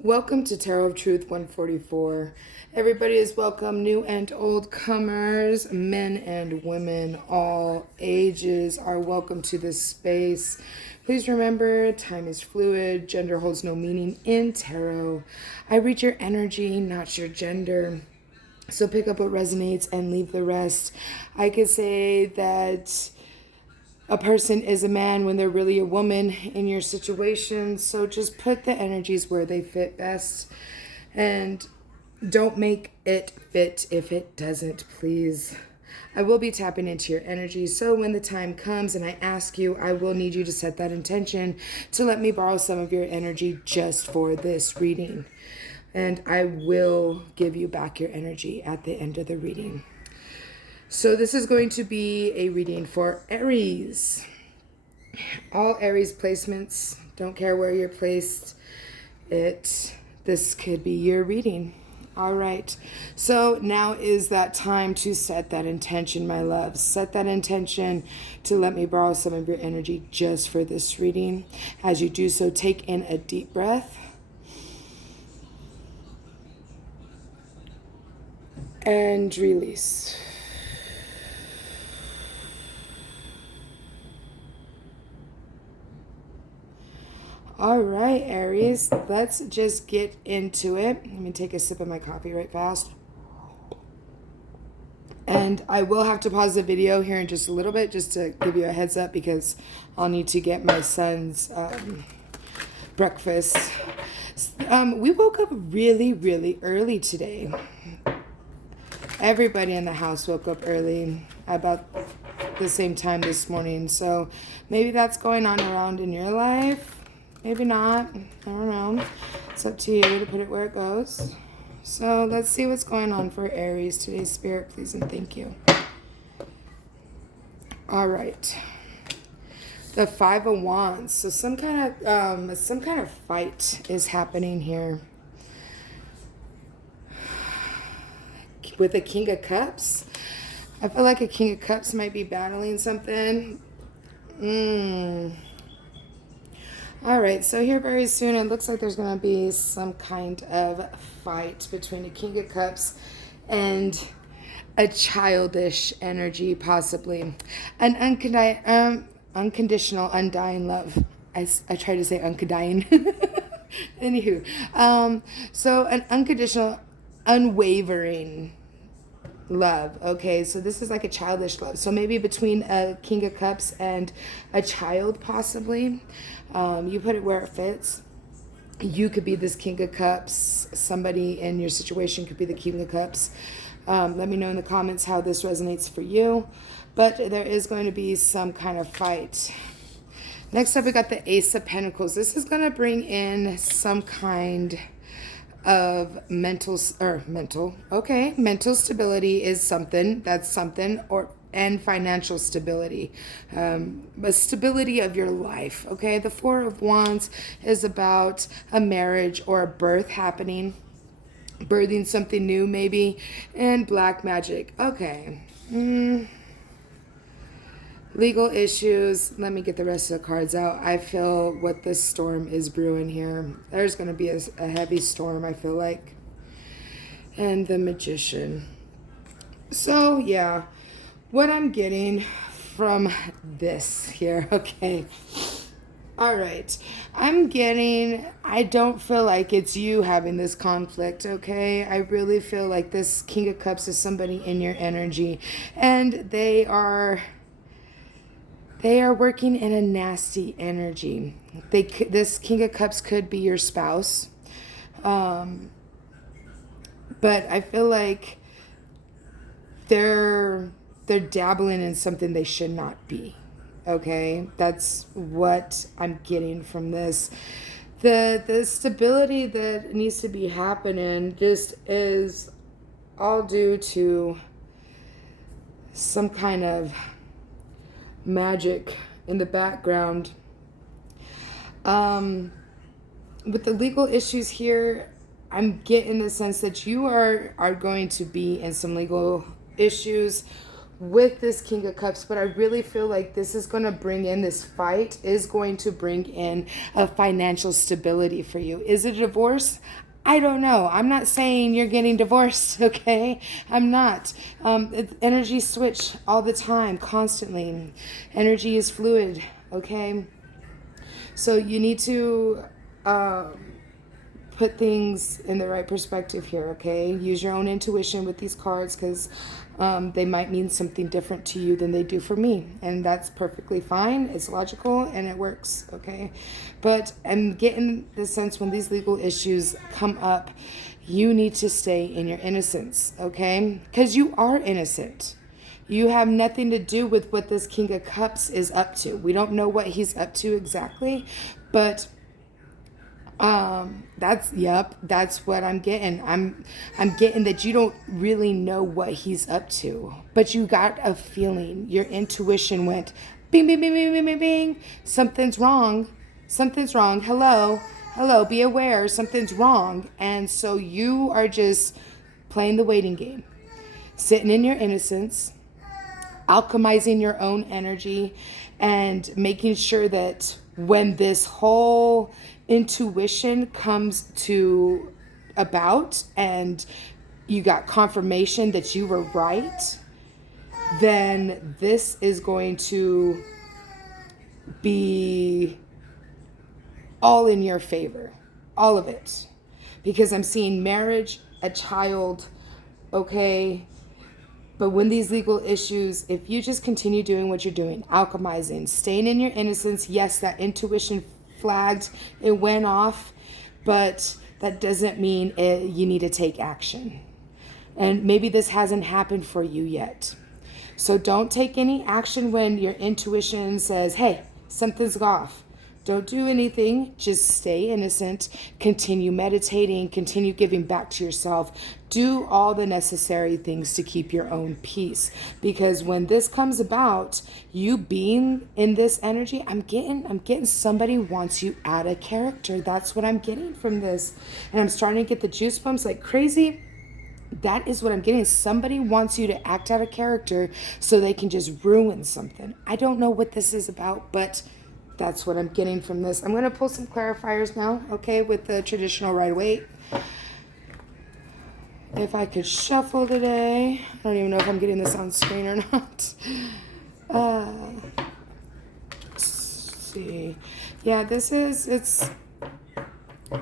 Welcome to Tarot of Truth 144. Everybody is welcome, new and old comers, men and women, all ages are welcome to this space. Please remember, time is fluid, gender holds no meaning in tarot. I read your energy, not your gender. So pick up what resonates and leave the rest. I could say that a person is a man when they're really a woman in your situation. So just put the energies where they fit best and don't make it fit if it doesn't, please. I will be tapping into your energy. So when the time comes and I ask you, I will need you to set that intention to let me borrow some of your energy just for this reading. And I will give you back your energy at the end of the reading. So this is going to be a reading for Aries. All Aries placements, don't care where you're placed, this could be your reading. All right. So now is that time to set that intention, my loves. Set that intention to let me borrow some of your energy just for this reading. As you do so, take in a deep breath. And release. All right, Aries, let's just get into it. Let me take a sip of my coffee right fast. And I will have to pause the video here in just a little bit just to give you a heads up because I'll need to get my son's breakfast. We woke up really, really early today. Everybody in the house woke up early, about the same time this morning. So maybe that's going on around in your life. Maybe not. I don't know. It's up to you to put it where it goes. So let's see what's going on for Aries today. Spirit, please and thank you. All right. The Five of Wands. So some kind of fight is happening here. With the King of Cups. I feel like a King of Cups might be battling something. All right, so here very soon, it looks like there's going to be some kind of fight between a King of Cups and a childish energy, possibly. An unconditional, undying love. I try to say undying. Anywho, so an unconditional, unwavering love. Okay, so this is like a childish love. So maybe between a King of Cups and a child, possibly. You put it where it fits. You could be this King of Cups. Somebody in your situation could be the King of Cups. Let me know in the comments how this resonates for you. But there is going to be some kind of fight. Next up, we got the Ace of Pentacles. This is going to bring in some kind of mental stability is something, and financial stability, the stability of your life. Okay, the Four of Wands is about a marriage or a birth happening, birthing something new maybe, and black magic. Okay. Legal issues. Let me get the rest of the cards out. I feel what this storm is brewing here. There's going to be a heavy storm, I feel like. And the Magician. So, yeah. What I'm getting from this here, okay. All right. I don't feel like it's you having this conflict, okay? I really feel like this King of Cups is somebody in your energy. And they are working in a nasty energy. This King of Cups could be your spouse. But I feel like they're dabbling in something they should not be. Okay? That's what I'm getting from this. The stability that needs to be happening just is all due to some kind of magic in the background. With the legal issues here, I'm getting the sense that you are going to be in some legal issues with this King of Cups, but I really feel like this is going to bring in, this fight is going to bring in a financial stability for you. Is it a divorce? I don't know. I'm not saying you're getting divorced, okay? I'm not. Energy switch all the time, constantly. Energy is fluid, okay? So you need to put things in the right perspective here, okay? Use your own intuition with these cards, because they might mean something different to you than they do for me. And that's perfectly fine. It's logical and it works, okay? But I'm getting the sense when these legal issues come up, you need to stay in your innocence, okay? Because you are innocent. You have nothing to do with what this King of Cups is up to. We don't know what he's up to exactly, but that's what I'm getting. I'm getting that you don't really know what he's up to, but you got a feeling. Your intuition went bing, bing, bing, bing, bing, bing, bing. Something's wrong. Something's wrong. Hello, be aware. Something's wrong. And so you are just playing the waiting game, sitting in your innocence, alchemizing your own energy, and making sure that when this whole intuition comes to about and you got confirmation that you were right, then this is going to be all in your favor, all of it. Because I'm seeing marriage, a child, okay? But when these legal issues, if you just continue doing what you're doing, alchemizing, staying in your innocence, yes, that intuition flagged, it went off, but that doesn't mean you need to take action. And maybe this hasn't happened for you yet. So don't take any action when your intuition says, hey, something's off. Don't do anything. Just stay innocent. Continue meditating. Continue giving back to yourself. Do all the necessary things to keep your own peace. Because when this comes about, you being in this energy, I'm getting somebody wants you out of character. That's what I'm getting from this. And I'm starting to get the juice bumps like crazy. That is what I'm getting. Somebody wants you to act out of character so they can just ruin something. I don't know what this is about, but that's what I'm getting from this. I'm going to pull some clarifiers now, okay, with the traditional Rider-Waite. If I could shuffle today. I don't even know if I'm getting this on screen or not. Let's see. Yeah,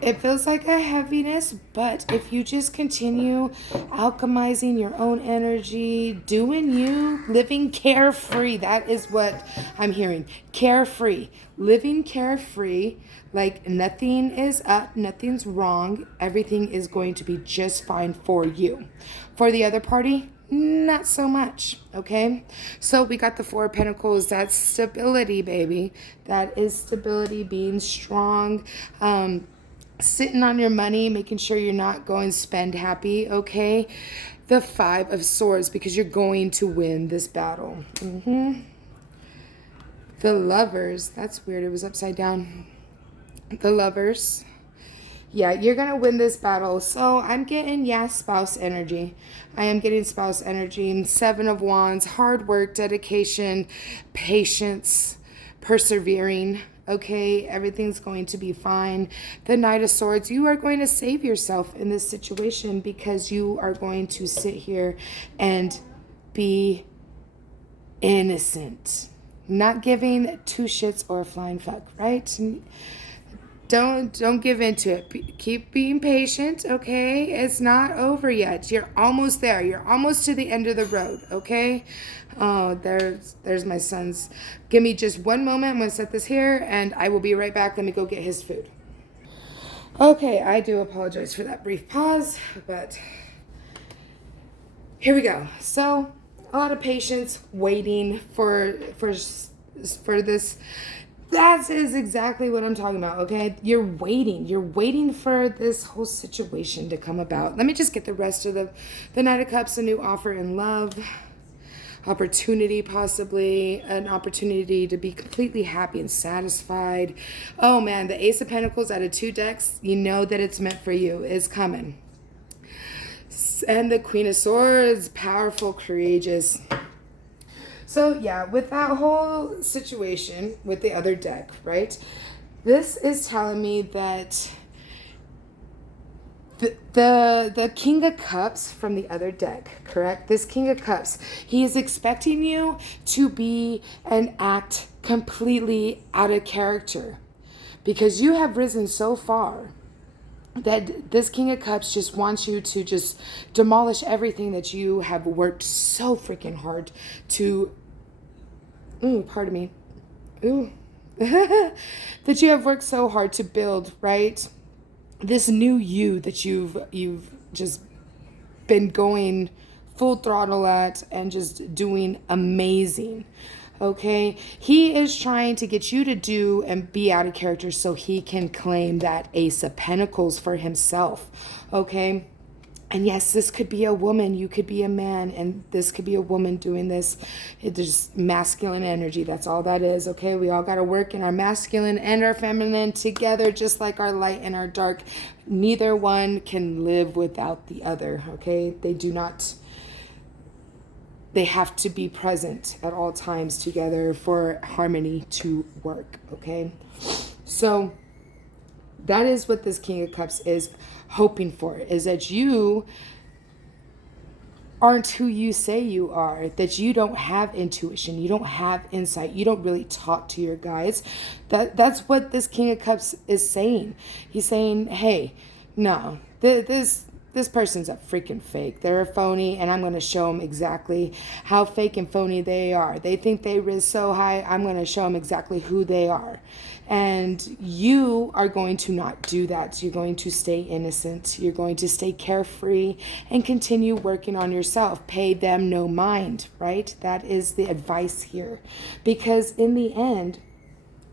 it feels like a heaviness, but if you just continue alchemizing your own energy, doing you, living carefree, that is what I'm hearing. Carefree. Living carefree, like nothing is up, nothing's wrong, everything is going to be just fine for you. For the other party, not so much, okay? So we got the Four of Pentacles. That's stability, baby. That is stability, being strong, sitting on your money, making sure you're not going spend happy, okay? The Five of Swords, because you're going to win this battle. The Lovers, that's weird, it was upside down. The Lovers, yeah, you're going to win this battle. So I'm getting, spouse energy. I am getting spouse energy. Seven of Wands, hard work, dedication, patience, persevering. Okay, everything's going to be fine. The Knight of Swords, you are going to save yourself in this situation because you are going to sit here and be innocent. Not giving two shits or a flying fuck, right? Don't give into it. Keep being patient, okay? It's not over yet. You're almost there. You're almost to the end of the road, okay? Oh, there's my son's. Give me just one moment. I'm going to set this here, and I will be right back. Let me go get his food. Okay, I do apologize for that brief pause, but here we go. So, a lot of patience, waiting for this. That is exactly what I'm talking about, okay? You're waiting for this whole situation to come about. Let me just get the rest of the Knight of Cups, a new offer in love, opportunity possibly, an opportunity to be completely happy and satisfied. Oh man, the Ace of Pentacles out of two decks, you know that it's meant for you. It's coming. And the Queen of Swords, powerful, courageous. So yeah, with that whole situation with the other deck, right? This is telling me that the King of Cups from the other deck, correct? This King of Cups, he is expecting you to be and act completely out of character because you have risen so far that this King of Cups just wants you to just demolish everything that you have worked so freaking hard to, pardon me, that you have worked so hard to build, right? This new you that you've just been going full throttle at and just doing amazing. Okay, he is trying to get you to do and be out of character so he can claim that Ace of Pentacles for himself. Okay, and yes, this could be a woman, you could be a man, and this could be a woman doing this. It's just masculine energy. That's all that is. Okay, we all got to work in our masculine and our feminine together, just like our light and our dark. Neither one can live without the other. Okay, they do not. They have to be present at all times together for harmony to work. Okay, so that is what this King of Cups is hoping for, is that you aren't who you say you are, that you don't have intuition, you don't have insight, you don't really talk to your guides. That's what this King of Cups is saying. He's saying, hey, no, this person's a freaking fake. They're a phony, and I'm going to show them exactly how fake and phony they are. They think they riz so high, I'm going to show them exactly who they are. And you are going to not do that. You're going to stay innocent. You're going to stay carefree and continue working on yourself. Pay them no mind, right? That is the advice here. Because in the end,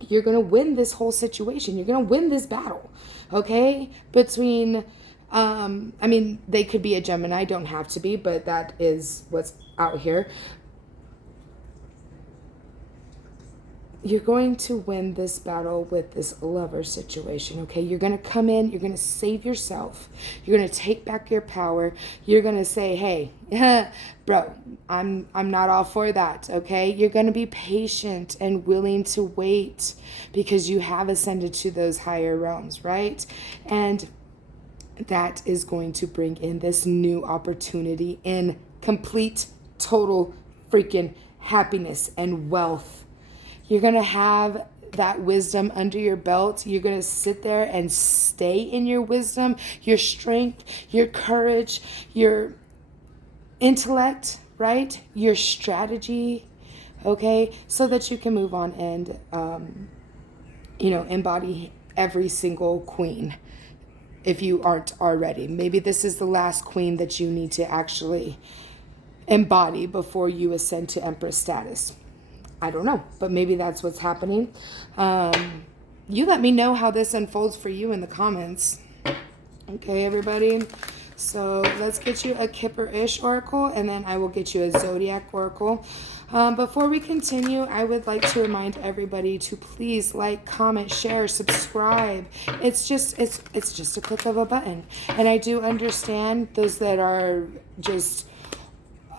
you're going to win this whole situation. You're going to win this battle, okay? Between... they could be a Gemini, don't have to be, but that is what's out here. You're going to win this battle with this lover situation, okay? You're going to come in, you're going to save yourself. You're going to take back your power. You're going to say, hey, bro, I'm not all for that, okay? You're going to be patient and willing to wait because you have ascended to those higher realms, right? And that is going to bring in this new opportunity in complete, total freaking happiness and wealth. You're going to have that wisdom under your belt. You're going to sit there and stay in your wisdom, your strength, your courage, your intellect, right? Your strategy, okay? So that you can move on and, embody every single queen. If you aren't already. Maybe this is the last queen that you need to actually embody before you ascend to Empress status. I don't know, but maybe that's what's happening. You let me know how this unfolds for you in the comments. Okay, everybody? So let's get you a Kipper-ish oracle, and then I will get you a Zodiac oracle. Before we continue, I would like to remind everybody to please like, comment, share, subscribe. It's just a click of a button. And I do understand those that are just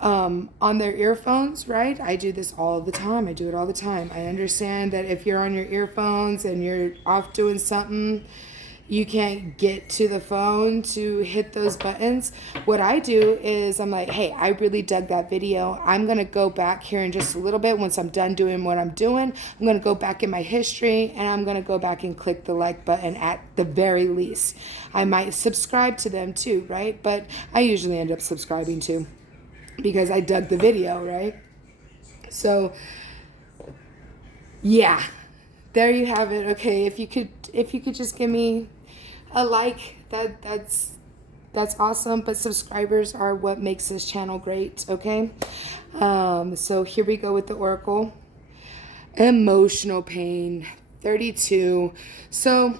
on their earphones, right? I do this all the time. I do it all the time. I understand that if you're on your earphones and you're off doing something, you can't get to the phone to hit those buttons. What I do is I'm like, hey, I really dug that video. I'm going to go back here in just a little bit. Once I'm done doing what I'm doing, I'm going to go back in my history and I'm going to go back and click the like button at the very least. I might subscribe to them too, right? But I usually end up subscribing too because I dug the video, right? So yeah, there you have it. Okay, if you could just give me a like, that's awesome. But subscribers are what makes this channel great. Okay, so here we go with the oracle. Emotional pain, 32. So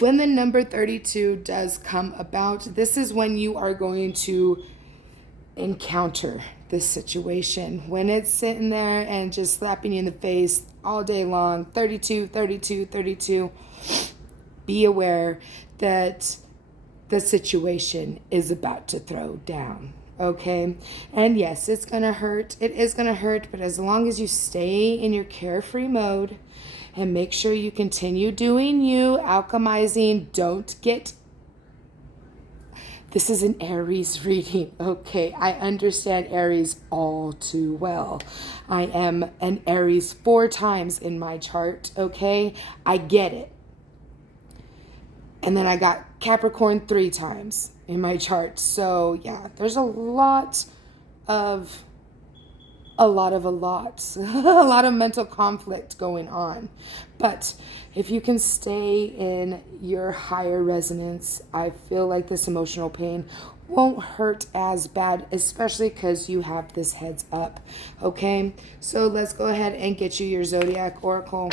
when the number 32 does come about, this is when you are going to encounter this situation. When it's sitting there and just slapping you in the face all day long, 32, 32, 32, be aware that the situation is about to throw down. Okay. And yes, it's going to hurt. It is going to hurt. But as long as you stay in your carefree mode and make sure you continue doing you, alchemizing, don't get. This is an Aries reading, okay? I understand Aries all too well. I am an Aries 4 times in my chart, okay? I get it. And then I got Capricorn 3 times in my chart. So yeah, there's a lot of a lot of mental conflict going on. But if you can stay in your higher resonance, I feel like this emotional pain won't hurt as bad, especially because you have this heads up. Okay, so let's go ahead and get you your zodiac oracle.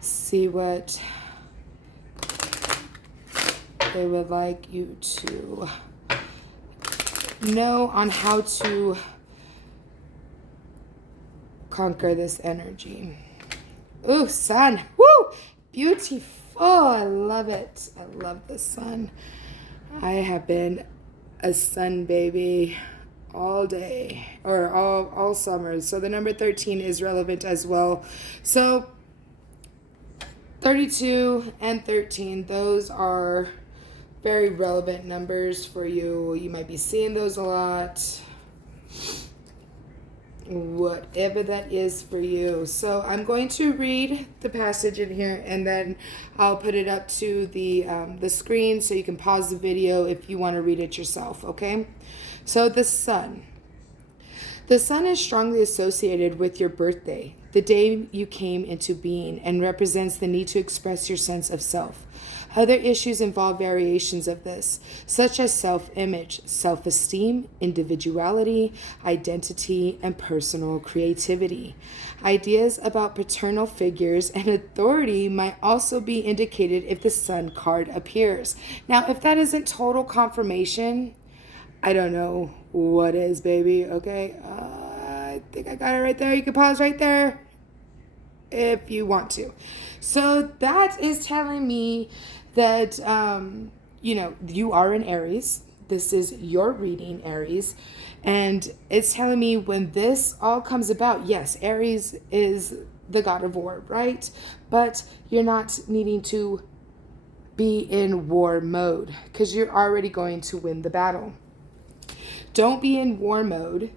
See what they would like you to know on how to conquer this energy. Ooh, sun. Woo! Beautiful. I love it. I love the sun. I have been a sun baby all day or all summer. So the number 13 is relevant as well. So 32 and 13, those are very relevant numbers for you. You might be seeing those a lot. Whatever that is for you. So I'm going to read the passage in here, and then I'll put it up to the screen so you can pause the video if you want to read it yourself, okay? So the sun. The sun is strongly associated with your birthday, the day you came into being, and represents the need to express your sense of self. Other issues involve variations of this, such as self-image, self-esteem, individuality, identity, and personal creativity. Ideas about paternal figures and authority might also be indicated if the sun card appears. Now, if that isn't total confirmation, I don't know what is, baby, okay? I think I got it right there. You can pause right there if you want to. So that is telling me that, you are an Aries. This is your reading, Aries. And it's telling me when this all comes about, yes, Aries is the god of war, right? But you're not needing to be in war mode because you're already going to win the battle. Don't be in war mode.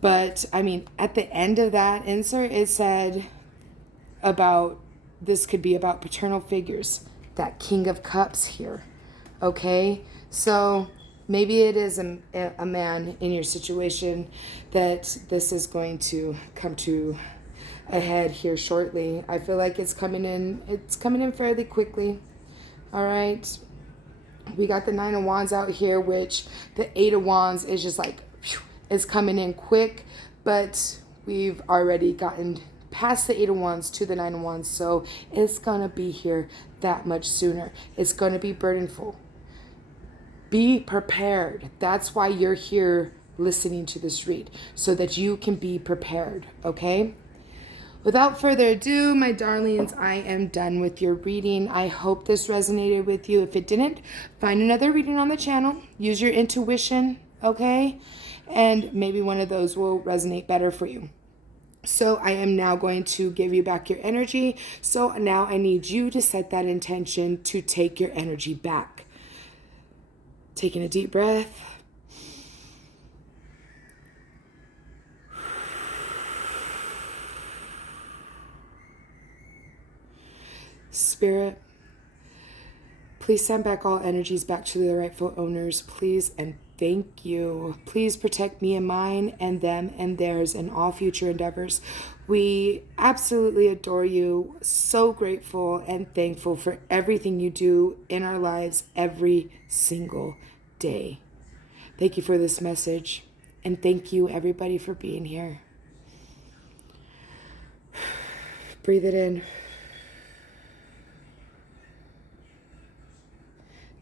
But, at the end of that insert, it said this could be about paternal figures. That King of Cups here, okay? So maybe it is a man in your situation that this is going to come to a head here shortly. I feel like it's coming in fairly quickly, all right? We got the 9 of Wands out here, which the 8 of Wands is just like, it's coming in quick, but we've already gotten past the 8 of Wands to the 9 of Wands, so it's going to be here that much sooner. It's going to be burdenful. Be prepared. That's why you're here listening to this read, so that you can be prepared, okay? Without further ado, my darlings, I am done with your reading. I hope this resonated with you. If it didn't, find another reading on the channel. Use your intuition, okay? And maybe one of those will resonate better for you. So I am now going to give you back your energy. So now I need you to set that intention to take your energy back. Taking a deep breath. Spirit, please send back all energies back to their rightful owners, please, and thank you. Please protect me and mine and them and theirs in all future endeavors. We absolutely adore you. So grateful and thankful for everything you do in our lives every single day. Thank you for this message. And thank you, everybody, for being here. Breathe it in.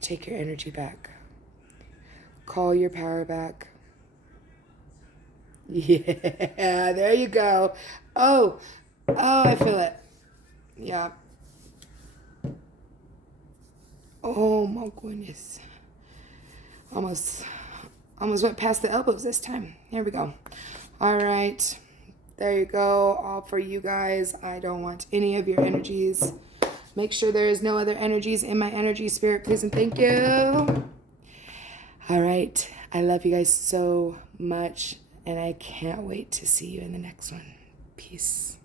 Take your energy back. Call your power back. Yeah, there you go. Oh, I feel it. Yeah. Oh my goodness. Almost went past the elbows this time. Here we go. All right. There you go. All for you guys. I don't want any of your energies. Make sure there is no other energies in my energy, spirit, please and thank you. All right. I love you guys so much, and I can't wait to see you in the next one. Peace.